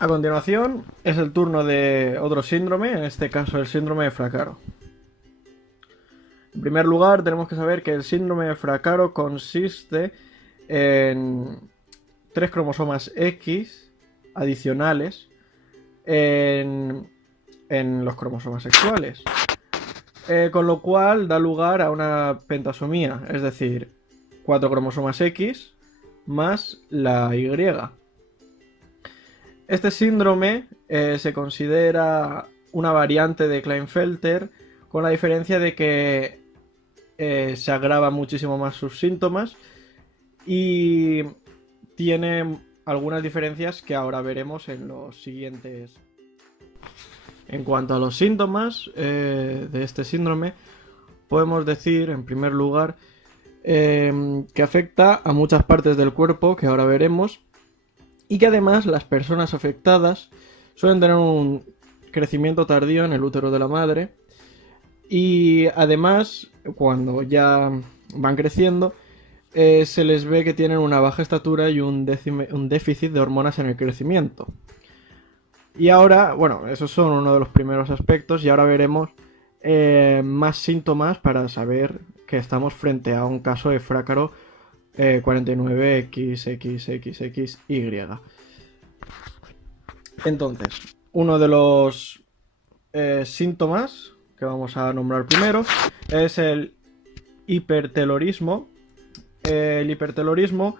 A continuación es el turno de otro síndrome, en este caso el síndrome de Fracaro. En primer lugar, tenemos que saber que el síndrome de Fracaro consiste en 3 cromosomas X adicionales en los cromosomas sexuales, con lo cual da lugar a una pentasomía, es decir, 4 cromosomas X más la Y. Este síndrome se considera una variante de Klinefelter, con la diferencia de que se agrava muchísimo más sus síntomas y tiene algunas diferencias que ahora veremos en los siguientes. En cuanto a los síntomas de este síndrome, podemos decir, en primer lugar, que afecta a muchas partes del cuerpo, que ahora veremos, y que además las personas afectadas suelen tener un crecimiento tardío en el útero de la madre, y además, cuando ya van creciendo, se les ve que tienen una baja estatura y un déficit de hormonas en el crecimiento. Y ahora, bueno, esos son uno de los primeros aspectos, y ahora veremos más síntomas para saber que estamos frente a un caso de Fracaro 49XXXXY. Entonces, uno de los síntomas que vamos a nombrar primero es el hipertelorismo. El hipertelorismo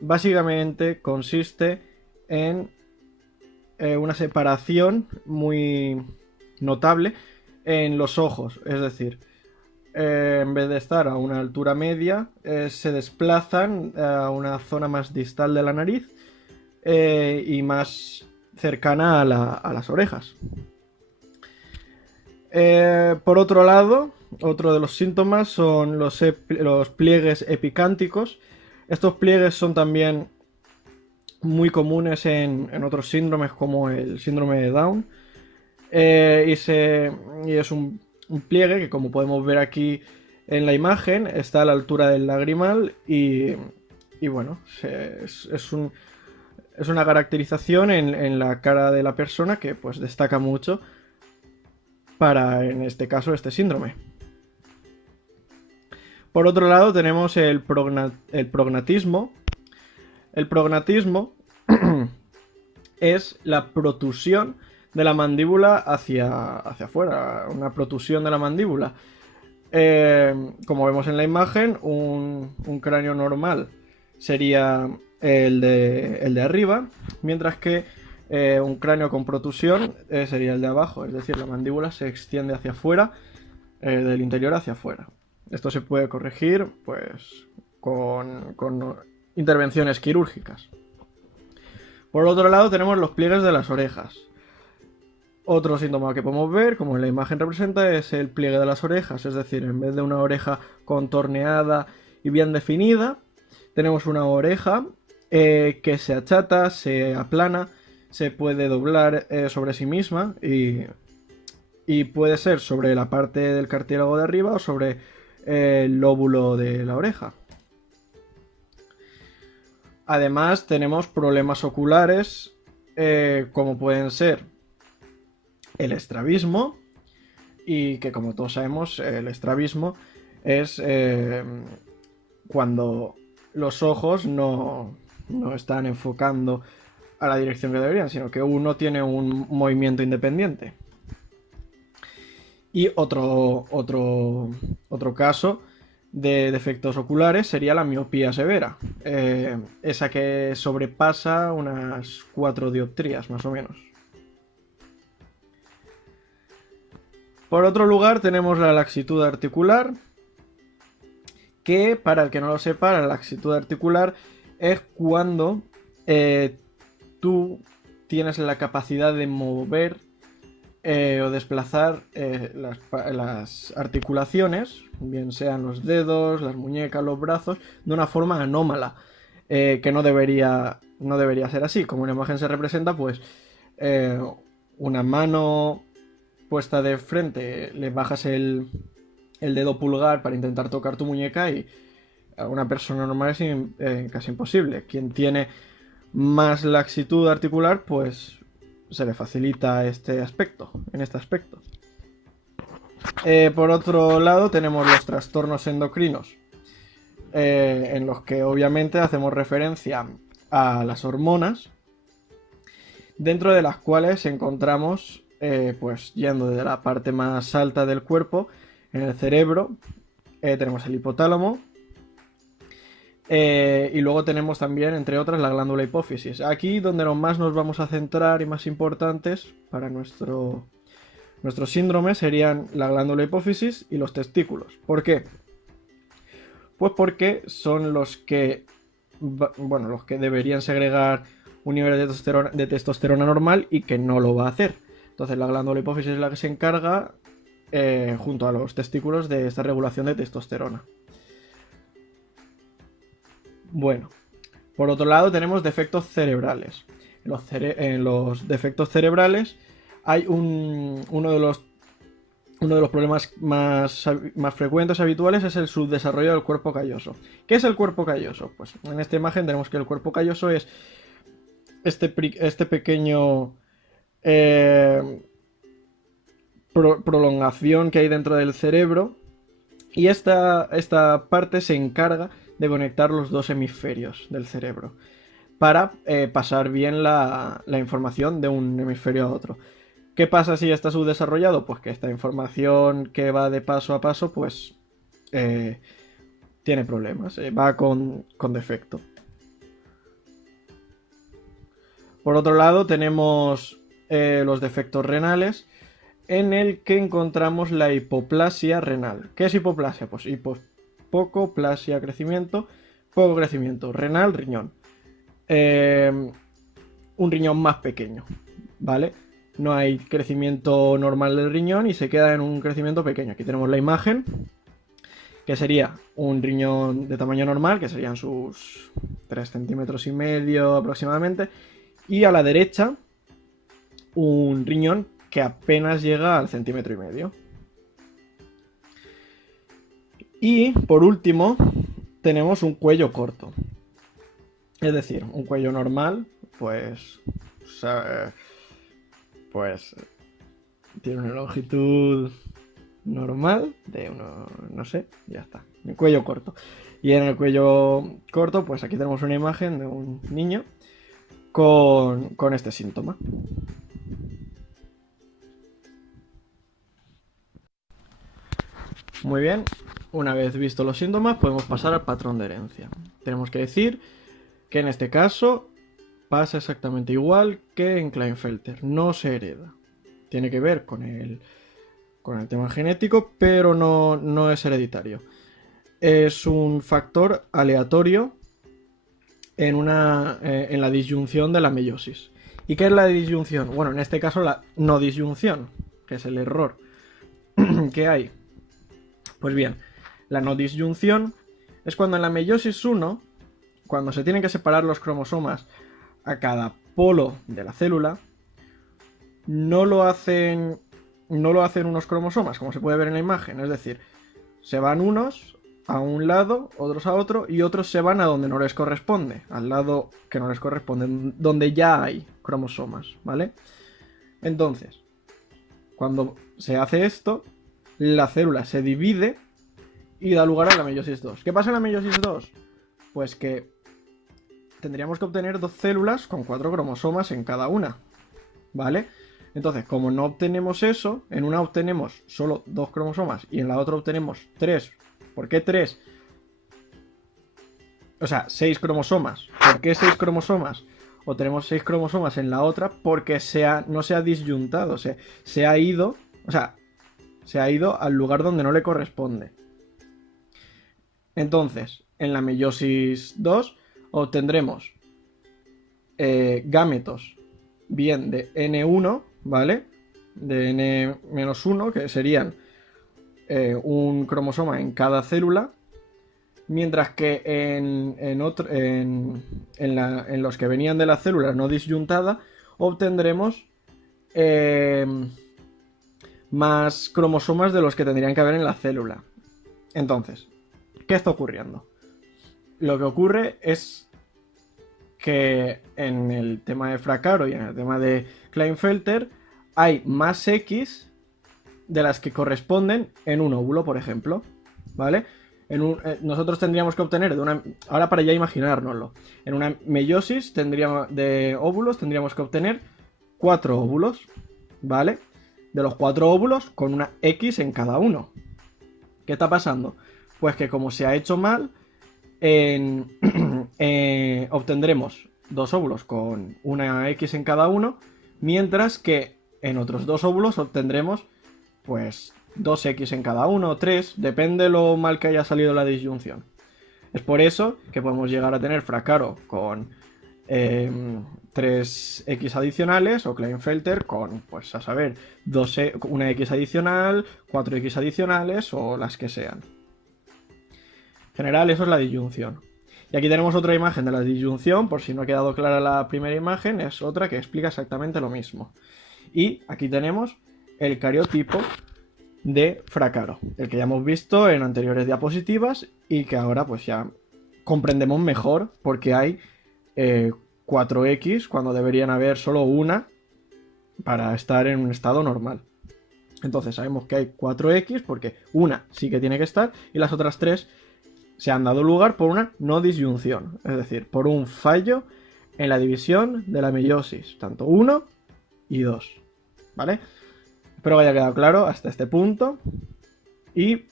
básicamente consiste en una separación muy notable en los ojos, es decir, en vez de estar a una altura media, se desplazan a una zona más distal de la nariz y más cercana a las orejas. Por otro lado, otro de los síntomas son los pliegues epicánticos. Estos pliegues son también muy comunes en otros síndromes, como el síndrome de Down. Y es un pliegue que, como podemos ver aquí en la imagen, está a la altura del lagrimal y bueno, es una caracterización en la cara de la persona que pues destaca mucho para, en este caso, este síndrome. Por otro lado tenemos el prognatismo. El prognatismo es la protusión de la mandíbula hacia afuera, una protusión de la mandíbula. Como vemos en la imagen, un cráneo normal sería el de arriba, mientras que un cráneo con protusión sería el de abajo, es decir, la mandíbula se extiende hacia afuera, del interior hacia afuera. Esto se puede corregir pues con intervenciones quirúrgicas. Por otro lado tenemos los pliegues de las orejas. Otro síntoma que podemos ver, como en la imagen representa, es el pliegue de las orejas, es decir, en vez de una oreja contorneada y bien definida, tenemos una oreja que se achata, se aplana, se puede doblar sobre sí misma y puede ser sobre la parte del cartílago de arriba o sobre el lóbulo de la oreja. Además tenemos problemas oculares como pueden ser el estrabismo, y que, como todos sabemos, el estrabismo es cuando los ojos no están enfocando a la dirección que deberían, sino que uno tiene un movimiento independiente. Y otro caso de defectos oculares sería la miopía severa, esa que sobrepasa unas 4 dioptrías más o menos. Por otro lugar tenemos la laxitud articular, que, para el que no lo sepa, la laxitud articular es cuando tú tienes la capacidad de mover o desplazar las articulaciones, bien sean los dedos, las muñecas, los brazos, de una forma anómala, que no debería ser así. Como en la imagen se representa, pues una mano puesta de frente, le bajas el dedo pulgar para intentar tocar tu muñeca y a una persona normal es casi imposible. Quien tiene más laxitud articular, pues se le facilita este aspecto, en este aspecto. Por otro lado tenemos los trastornos endocrinos, en los que obviamente hacemos referencia a las hormonas, dentro de las cuales encontramos, pues yendo de la parte más alta del cuerpo, en el cerebro, tenemos el hipotálamo, y luego tenemos también, entre otras, la glándula hipófisis. Aquí donde más nos vamos a centrar y más importantes para nuestro síndrome serían la glándula hipófisis y los testículos. ¿Por qué? Pues porque son los que, bueno, los que deberían segregar un nivel de testosterona normal y que no lo va a hacer. Entonces la glándula hipófisis es la que se encarga, junto a los testículos, de esta regulación de testosterona. Bueno, por otro lado tenemos defectos cerebrales. En los defectos cerebrales hay uno de los problemas más frecuentes, habituales, es el subdesarrollo del cuerpo calloso. ¿Qué es el cuerpo calloso? Pues en esta imagen tenemos que el cuerpo calloso es este pequeño prolongación que hay dentro del cerebro, y esta parte se encarga de conectar los dos hemisferios del cerebro para pasar bien la información de un hemisferio a otro. ¿Qué pasa si está subdesarrollado? Pues que esta información que va de paso a paso, pues tiene problemas, va con defecto. Por otro lado tenemos los defectos renales, en el que encontramos la hipoplasia renal. ¿Qué es hipoplasia? Pues poco, plasia, crecimiento, poco crecimiento, renal, riñón. Un riñón más pequeño, ¿vale? No hay crecimiento normal del riñón y se queda en un crecimiento pequeño. Aquí tenemos la imagen, que sería un riñón de tamaño normal, que serían sus 3,5 centímetros aproximadamente, y a la derecha un riñón que apenas llega al 1,5 centímetros. Y por último tenemos un cuello corto, es decir, un cuello normal, pues tiene una longitud normal de no sé, ya está, el cuello corto. Y en el cuello corto, pues aquí tenemos una imagen de un niño con este síntoma. Muy bien, una vez visto los síntomas podemos pasar al patrón de herencia. Tenemos que decir que en este caso pasa exactamente igual que en Klinefelter, no se hereda. Tiene que ver con el tema genético, pero no es hereditario. Es un factor aleatorio en la disyunción de la meiosis. ¿Y qué es la disyunción? Bueno, en este caso la no disyunción, que es el error que hay. Pues bien, la no disyunción es cuando en la meiosis 1, cuando se tienen que separar los cromosomas a cada polo de la célula, no lo hacen unos cromosomas, como se puede ver en la imagen. Es decir, se van unos a un lado, otros a otro, y otros se van a donde no les corresponde, al lado que no les corresponde, donde ya hay cromosomas, ¿vale? Entonces, cuando se hace esto, la célula se divide y da lugar a la meiosis 2. ¿Qué pasa en la meiosis 2? Pues que tendríamos que obtener 2 células con 4 cromosomas en cada una, ¿vale? Entonces, como no obtenemos eso, en una obtenemos solo 2 cromosomas y en la otra obtenemos 3. ¿Por qué 3? O sea, 6 cromosomas. ¿Por qué 6 cromosomas? O tenemos 6 cromosomas en la otra porque no se ha disyuntado, se ha ido al lugar donde no le corresponde. Entonces, en la meiosis 2 obtendremos gametos bien de N1, ¿vale? De N-1, que serían un cromosoma en cada célula, mientras que en los que venían de la célula no disyuntada obtendremos más cromosomas de los que tendrían que haber en la célula. Entonces, ¿qué está ocurriendo? Lo que ocurre es que en el tema de Fracaro y en el tema de Klinefelter hay más X de las que corresponden en un óvulo, por ejemplo, ¿vale? Nosotros tendríamos que obtener ahora para ya imaginárnoslo, en una meiosis de óvulos tendríamos que obtener 4 óvulos, ¿vale? De los 4 óvulos con una X en cada uno. ¿Qué está pasando? Pues que como se ha hecho mal, obtendremos 2 óvulos con una X en cada uno, mientras que en otros 2 óvulos obtendremos pues 2X en cada uno, 3, depende lo mal que haya salido la disyunción. Es por eso que podemos llegar a tener Fracaro con 3X adicionales o Klinefelter con, pues a saber, una X adicional, 4X adicionales o las que sean. En general, eso es la disyunción. Y aquí tenemos otra imagen de la disyunción, por si no ha quedado clara la primera imagen, es otra que explica exactamente lo mismo. Y aquí tenemos el cariotipo de Fracaro, el que ya hemos visto en anteriores diapositivas y que ahora pues ya comprendemos mejor porque hay 4X cuando deberían haber solo una para estar en un estado normal. Entonces sabemos que hay 4X porque una sí que tiene que estar y las otras 3 se han dado lugar por una no disyunción, es decir, por un fallo en la división de la meiosis, tanto 1 y 2, ¿vale? Espero que haya quedado claro hasta este punto y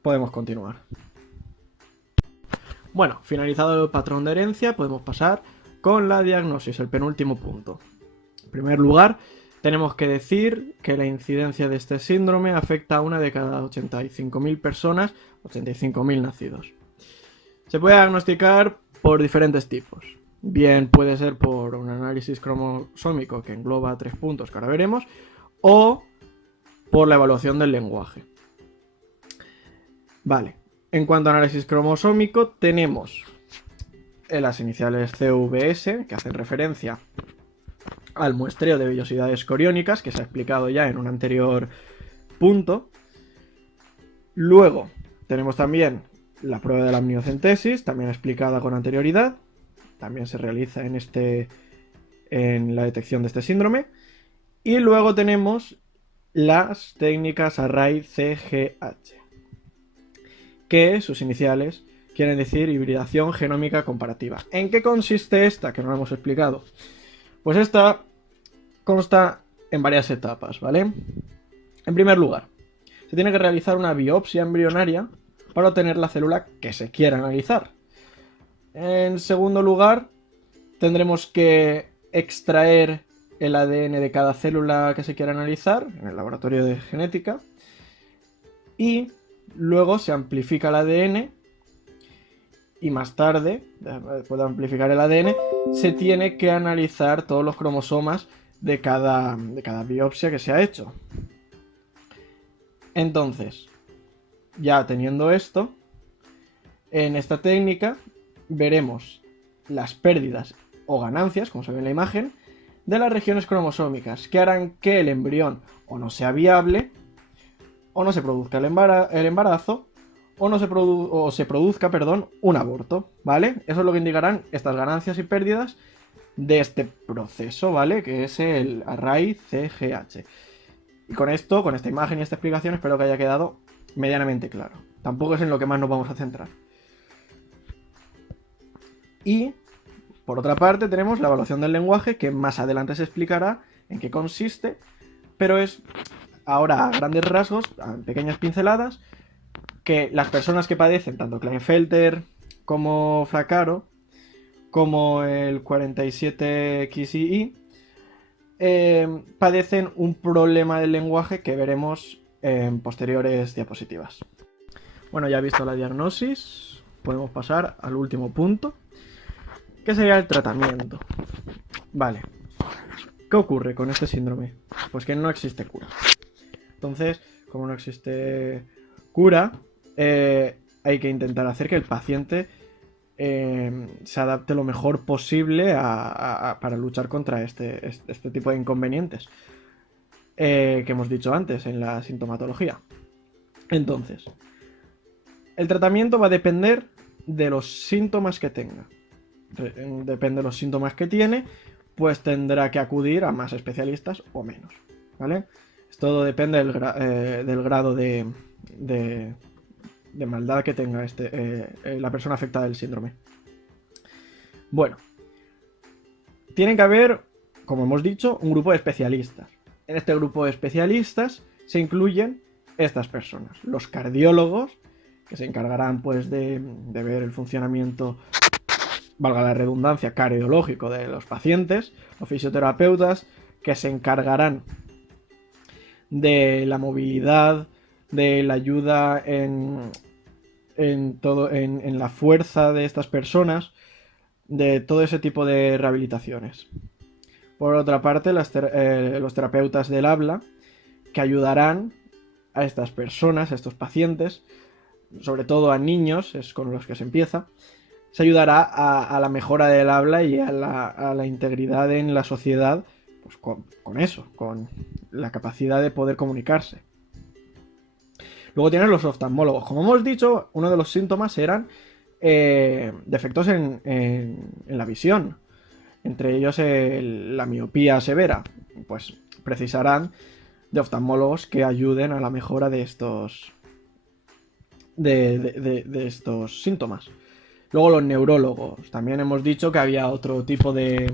podemos continuar. Bueno, finalizado el patrón de herencia, podemos pasar con la diagnosis, el penúltimo punto. En primer lugar, tenemos que decir que la incidencia de este síndrome afecta a una de cada 85.000 personas, 85.000 nacidos. Se puede diagnosticar por diferentes tipos. Bien puede ser por un análisis cromosómico que engloba 3 puntos que ahora veremos, o por la evaluación del lenguaje. Vale, en cuanto a análisis cromosómico, tenemos las iniciales CVS, que hacen referencia al muestreo de vellosidades coriónicas, que se ha explicado ya en un anterior punto. Luego, tenemos también la prueba de la amniocentesis, también explicada con anterioridad. También se realiza en la detección de este síndrome. Y luego tenemos las técnicas Array-CGH, que sus iniciales quieren decir hibridación genómica comparativa. ¿En qué consiste esta? Que no la hemos explicado. Pues esta consta en varias etapas, ¿vale? En primer lugar, se tiene que realizar una biopsia embrionaria para obtener la célula que se quiera analizar. En segundo lugar, tendremos que extraer el ADN de cada célula que se quiera analizar en el laboratorio de genética y luego se amplifica el ADN y más tarde, después de amplificar el ADN, se tiene que analizar todos los cromosomas de cada biopsia que se ha hecho. Entonces, ya teniendo esto, en esta técnica veremos las pérdidas o ganancias, como se ve en la imagen, de las regiones cromosómicas, que harán que el embrión o no sea viable, o no se produzca el embarazo, o se produzca un aborto, ¿vale? Eso es lo que indicarán estas ganancias y pérdidas de este proceso, ¿vale? Que es el Array-CGH. Y con esto, con esta imagen y esta explicación, espero que haya quedado medianamente claro. Tampoco es en lo que más nos vamos a centrar. Y, por otra parte, tenemos la evaluación del lenguaje, que más adelante se explicará en qué consiste, pero es ahora a grandes rasgos, a pequeñas pinceladas, que las personas que padecen tanto Klinefelter como Fracaro, como el 47XI, padecen un problema del lenguaje que veremos en posteriores diapositivas. Bueno, ya visto la diagnosis, podemos pasar al último punto, que sería el tratamiento. Vale, ¿qué ocurre con este síndrome? Pues que no existe cura. Entonces, como no existe cura, hay que intentar hacer que el paciente se adapte lo mejor posible para luchar contra este tipo de inconvenientes que hemos dicho antes en la sintomatología. Entonces, el tratamiento va a depender de los síntomas que tenga, depende de los síntomas que tiene, pues tendrá que acudir a más especialistas o menos, ¿vale? Todo depende del grado de maldad que tenga la persona afectada del síndrome. Bueno, tiene que haber, como hemos dicho, un grupo de especialistas. En este grupo de especialistas se incluyen estas personas, los cardiólogos, que se encargarán pues de ver el funcionamiento, valga la redundancia, cardiológico de los pacientes, los fisioterapeutas, que se encargarán de la movilidad, de la ayuda en la fuerza de estas personas, de todo ese tipo de rehabilitaciones. Por otra parte, los terapeutas del habla, que ayudarán a estas personas, a estos pacientes, sobre todo a niños, es con los que se empieza, se ayudará a la mejora del habla y a la integridad en la sociedad, pues con eso, con la capacidad de poder comunicarse. Luego tienes los oftalmólogos. Como hemos dicho, uno de los síntomas eran defectos en la visión. Entre ellos la miopía severa. Pues precisarán de oftalmólogos que ayuden a la mejora de estos estos síntomas. Luego los neurólogos. También hemos dicho que había otro tipo de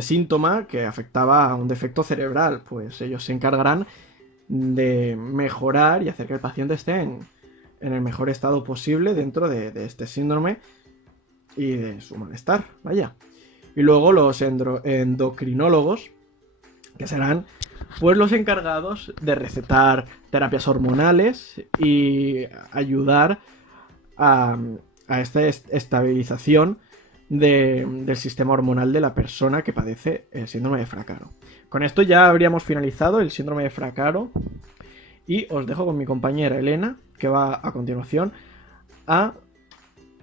síntoma que afectaba a un defecto cerebral. Pues ellos se encargarán de mejorar y hacer que el paciente esté en el mejor estado posible dentro de este síndrome y de su malestar, vaya. Y luego los endocrinólogos, que serán pues los encargados de recetar terapias hormonales y ayudar a esta estabilización del sistema hormonal de la persona que padece el síndrome de Fracaro. Con esto ya habríamos finalizado el síndrome de Fracaro y os dejo con mi compañera Elena, que va a continuación a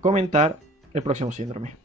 comentar el próximo síndrome.